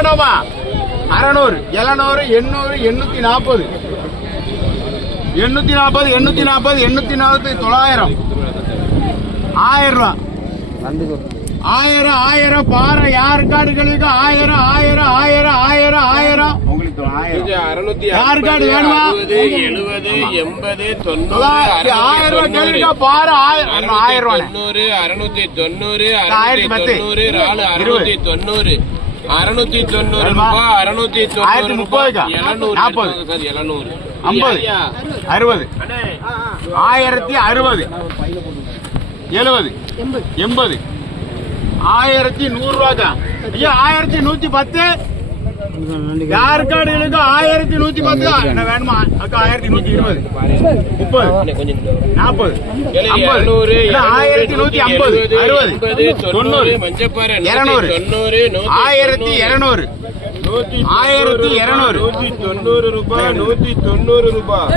வேணாமா அறநூறு எழுநூறு எண்ணூறு எண்ணூத்தி நாற்பது எண்ணூத்தி நாற்பது எண்ணூத்தி நாற்பது எண்ணூத்தி நாற்பது தொள்ளாயிரம். ஆயிரம் ரூபா. ஆயிரம் ஆயிரம் பாறை யார் காடுகளுக்கு ஆயிரம் ஆயிரம் ஆயிரம் ஆயிரம் ஆயிரம். உங்களுக்கு ஆயிரம். அறுநூத்தி யார் கார்டு வேணுமா? எழுபது எண்பது தொண்ணூறு ஆயிரம் ரூபாய் கேளுங்க பாறை ஆயிரம் ஆயிரம் ரூபாய் தொண்ணூறு அறுநூத்தி தொண்ணூறு ஆயிரத்தி பத்து. நாலு அறுநூத்தி தொண்ணூறு. அறுநூத்தி தொண்ணூறு? ரூபாய் அறுநூத்தி தொண்ணூறு எழுநூறு நாற்பது. சார் எழுநூறு. ஐம்பது. அறுபது. ஆயிரத்தி அறுபது. எழுபது. எண்பது. ஆயிரத்தி நூறு ரூபாக்கா? ஐயா ஆயிரத்தி நூத்தி பத்து. யார் கார்டுகளுக்கு ஆயிரத்தி நூத்தி பத்து என்ன வேணுமா? அக்கா ஆயிரத்தி நூத்தி இருபது. முப்பது. நாற்பது. ஐம்பது. ஆயிரத்தி நூத்தி ஐம்பது. அறுபது. தொண்ணூறு. இருநூறு. ஆயிரத்தி இருநூறு. ஆயிரத்தி இருநூறு. நூத்தி தொண்ணூறு ரூபாய் நூத்தி தொண்ணூறு ரூபாய்.